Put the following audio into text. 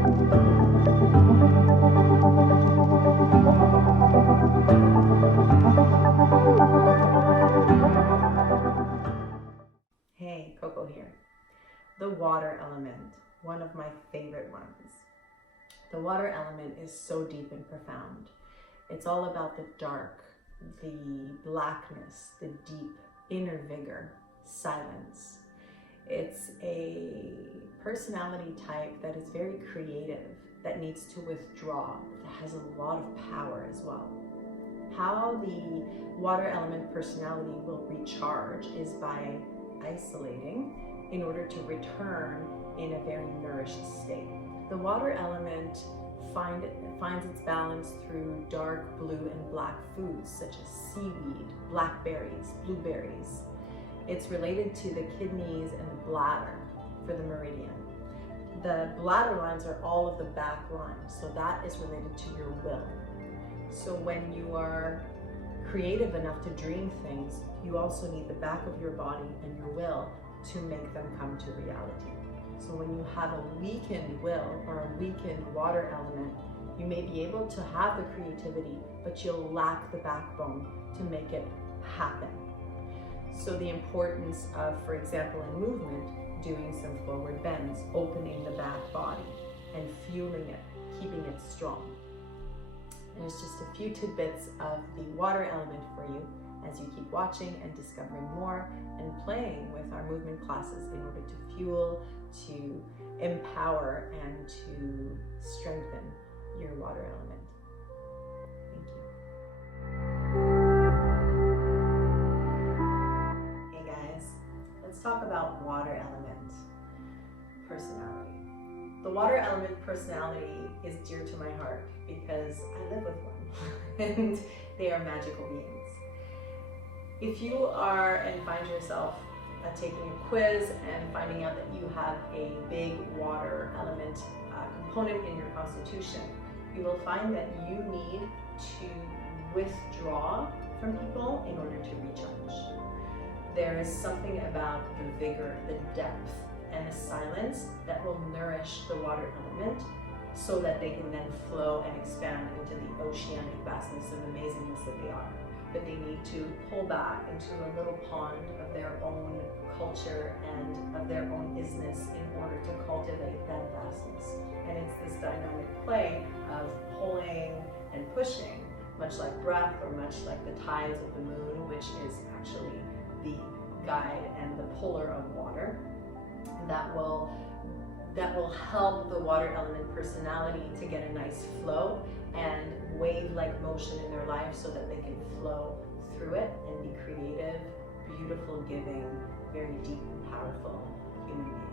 Hey, Coco here. The water element, one of my favorite ones. The water element is so deep and profound. It's all about the dark, the blackness, the deep inner vigor, silence. It's a personality type that is very creative, that needs to withdraw, that has a lot of power as well. How the water element personality will recharge is by isolating in order to return in a very nourished state. The water element finds its balance through dark blue and black foods such as seaweed, blackberries, blueberries. It's related to the kidneys and the bladder for the meridian. The bladder lines are all of the back lines, so that is related to your will. So when you are creative enough to dream things, you also need the back of your body and your will to make them come to reality. So when you have a weakened will or a weakened water element, you may be able to have the creativity, but you'll lack the backbone to make it happen. So the importance of, for example, in movement, doing some forward bends, opening the back body and fueling it, keeping it strong. There's just a few tidbits of the water element for you as you keep watching and discovering more and playing with our movement classes in order to fuel, to empower, and to strengthen your water element. Thank you. Hey guys, let's talk about water element personality. The water element personality is dear to my heart because I live with one and they are magical beings. If you are and find yourself taking a quiz and finding out that you have a big water element component in your constitution, you will find that you need to withdraw from people in order to recharge. There is something about the vigor, the depth, and the silence that will nourish the water element so that they can then flow and expand into the oceanic vastness and amazingness that they are. But they need to pull back into a little pond of their own culture and of their own isness in order to cultivate that vastness. And it's this dynamic play of pulling and pushing, much like breath or much like the tides of the moon, which is actually the guide and the puller of water. That will help the water element personality to get a nice flow and wave-like motion in their life so that they can flow through it and be creative, beautiful, giving, very deep and powerful human beings.